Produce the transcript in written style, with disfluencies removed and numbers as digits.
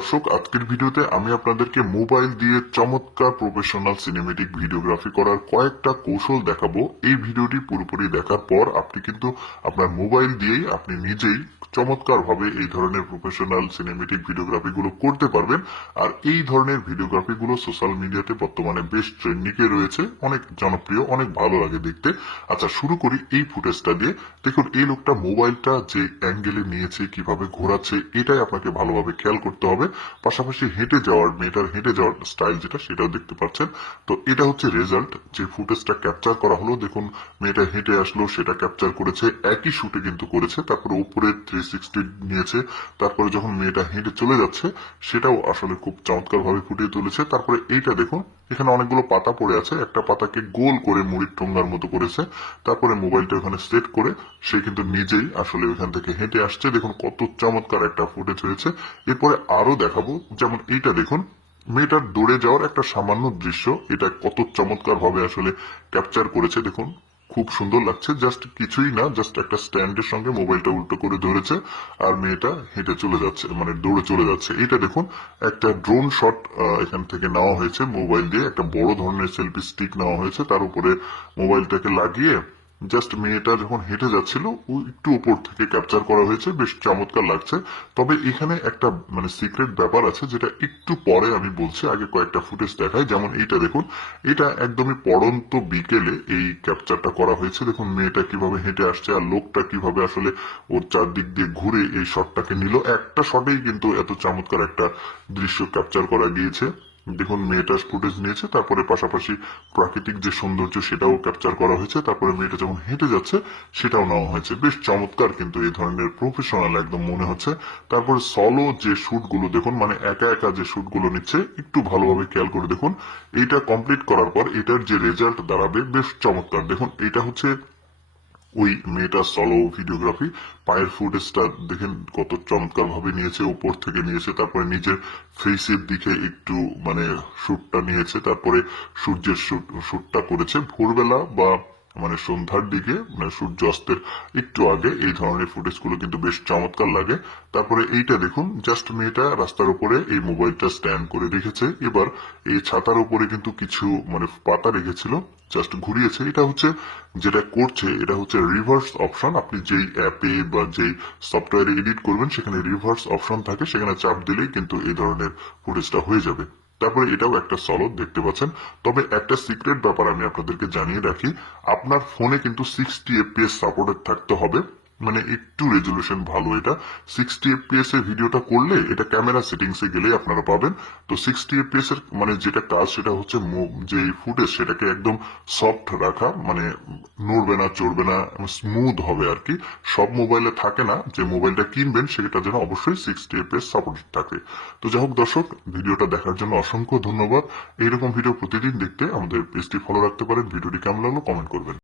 দর্শক, আজকের ভিডিওতে আমি আপনাদেরকে মোবাইল দিয়ে চমৎকার প্রফেশনাল সিনেমেটিক ভিডিওগ্রাফি করার কয়েকটা কৌশল দেখাবো। এই ভিডিওটি পুরোপুরি দেখার পর আপনি কিন্তু আপনার মোবাইল দিয়েই আপনি নিজেই চমৎকার ভাবে এই ধরনের প্রফেশনাল সিনেমেটিক ভিডিওগ্রাফি গুলো করতে পারবেন। আর এই ধরনের ভিডিওগ্রাফি গুলো সোশ্যাল মিডিয়াতে বর্তমানে বেশ ট্রেন্ডিং এ রয়েছে, অনেক জনপ্রিয়, অনেক ভালো লাগে দেখতে। আচ্ছা, শুরু করি এই ফুটেজটা দিয়ে। দেখুন, এই লোকটা মোবাইলটা যে অ্যাঙ্গেলে নিয়েছে, কিভাবে ঘোরাচ্ছে, এটাই আপনাকে ভালোভাবে খেয়াল করতে হবে। পাশাপাশি হেঁটে যাওয়ার, মেয়েটার হেঁটে যাওয়ার স্টাইল যেটা, সেটাও দেখতে পাচ্ছেন। তো এটা হচ্ছে রেজাল্ট, যে ফুটেজটা ক্যাপচার করা হলো। দেখুন, মেয়েটা হেঁটে আসলো, সেটা ক্যাপচার করেছে, একই শুটে কিন্তু করেছে। তারপরে উপরে 360 নিয়েছে। তারপরে যখন মেয়েটা হেঁটে চলে যাচ্ছে, সেটাও আসলে খুব চমৎকার ভাবে ফুটিয়ে তুলেছে। তারপরে এইটা দেখুন, এখানে অনেকগুলো পাতা পড়ে আছে, একটা পাতাকে গোল করে মুড়ির ঠোঙ্গার মতো করেছে। তারপরে মোবাইলটা ওখানে সেট করে সে কিন্তু নিজেই আসলে ওইখান থেকে হেঁটে আসছে। দেখুন কত চমৎকার একটা ফুটেজ হয়েছে। এরপরে আরো দেখাবো, যেমন এইটা দেখুন, মেয়েটার দৌড়ে যাওয়ার একটা সামান্য দৃশ্য, এটা কত চমৎকার ভাবে আসলে ক্যাপচার করেছে। দেখুন খুব সুন্দর লাগছে। জাস্ট কিছুই না, জাস্ট একটা স্ট্যান্ডের সঙ্গে মোবাইলটা উল্টো করে ধরেছে আর মেয়েটা হেঁটে চলে যাচ্ছে, মানে দৌড়ে চলে যাচ্ছে। এটা দেখুন, একটা ড্রোন শট এখান থেকে নেওয়া হয়েছে মোবাইল দিয়ে, একটা বড় ধরনের সেলফি স্টিক নেওয়া হয়েছে, তার উপরে মোবাইলটাকে লাগিয়ে জাস্ট মেয়েটা যখন হেঁটে যাচ্ছিল ও একটু উপর থেকে ক্যাপচার করা হয়েছে। বেশ চমৎকার লাগছে। তবে এখানে একটা মানে সিক্রেট ব্যাপার আছে, যেটা একটু পরে আমি বলছি, আগে কয়েকটা ফুটেজ দেখাই। যেমন এইটা দেখুন, এটা একদমই পড়ন্ত বিকেলে এই ক্যাপচারটা করা হয়েছে। দেখুন মেয়েটা কিভাবে হেঁটে আসছে আর লোকটা কিভাবে আসলে ওর চারদিক দিয়ে ঘুরে এই শটটাকে নিল। একটা শটেই কিন্তু এত চমৎকার একটা দৃশ্য ক্যাপচার করা গিয়েছে। দেখুন মেয়েটা ফুটেজ নিয়েছে, তারপরে পাশাপাশি প্রাকৃতিক যে সৌন্দর্য সেটাও ক্যাপচার করা হয়েছে। তারপরে মেয়েটা যখন হেঁটে যাচ্ছে সেটাও নেওয়া হয়েছে। বেশ চমৎকার কিন্তু এই ধরনের প্রফেশনাল একদম মনে হচ্ছে। তারপরে সলো যে শুট গুলো দেখুন, মানে একা একা যে শুট গুলো নিচ্ছে, একটু ভালোভাবে খেয়াল করে দেখুন। এইটা কমপ্লিট করার পর এটার যে রেজাল্ট দাঁড়াবে বেশ চমৎকার। দেখুন এটা হচ্ছে ওই মেয়েটার সলো ভিডিওগ্রাফি। পায়ের ফুটেজটা দেখেন কত চমৎকার ভাবে নিয়েছে, উপর থেকে নিয়েছে। তারপরে নিজের ফেসের দিকে একটু মানে শুটটা নিয়েছে। তারপরে সূর্যের শুটটা করেছে ভোরবেলা বা মানে সন্ধ্যার দিকে, মানে সূর্য অস্তের একটু আগে। এই ধরনের ফুটেজ গুলো কিন্তু বেশ চমৎকার লাগে। তারপরে এইটা দেখুন, জাস্ট মেয়েটা রাস্তার উপরে এই মোবাইলটা স্ট্যান্ড করে রেখেছে। এবার এই ছাতার উপরে কিন্তু কিছু মানে পাতা রেখেছিল, জাস্ট ঘুরিয়েছে। এটা হচ্ছে যেটা করছে, এটা হচ্ছে রিভার্স অপশন। আপনি যেই অ্যাপে বা যেই সফটওয়্যারে এডিট করবেন, সেখানে রিভার্স অপশন থাকে, সেখানে চাপ দিলেই কিন্তু এই ধরনের ফুটেজটা হয়ে যাবে। তারপরে এটাও একটা সলভ দেখতে পাচ্ছেন। তবে একটা সিক্রেট ব্যাপার আমি আপনাদেরকে জানিয়ে রাখি, আপনার ফোনে কিন্তু 60 FPS সাপোর্টেড থাকতে হবে, মানে একটু রেজলিউশন ভালো। এটা 60 FPS এর ভিডিওটা করলে এটা ক্যামেরা সেটিংসে গেলে আপনারা পাবেন। তো 60 FPS এর মানে যেটা কাজ, সেটা হচ্ছে যে ফুটেজ সেটাকে একদম সফট রাখা, মানে নড়বে না, চড়বে না, স্মুথ হবে আর কি। সব মোবাইলে থাকে না, যে মোবাইলটা কিনবেন সেটা যেন অবশ্যই 60 FPS সাপোর্টেড থাকে। তো যাই হোক দর্শক, ভিডিওটা দেখার জন্য অসংখ্য ধন্যবাদ। এইরকম ভিডিও প্রতিদিন দেখতে আমাদের পেজটি ফলো রাখতে পারেন। ভিডিওটি কেমন লাগলো কমেন্ট করবেন।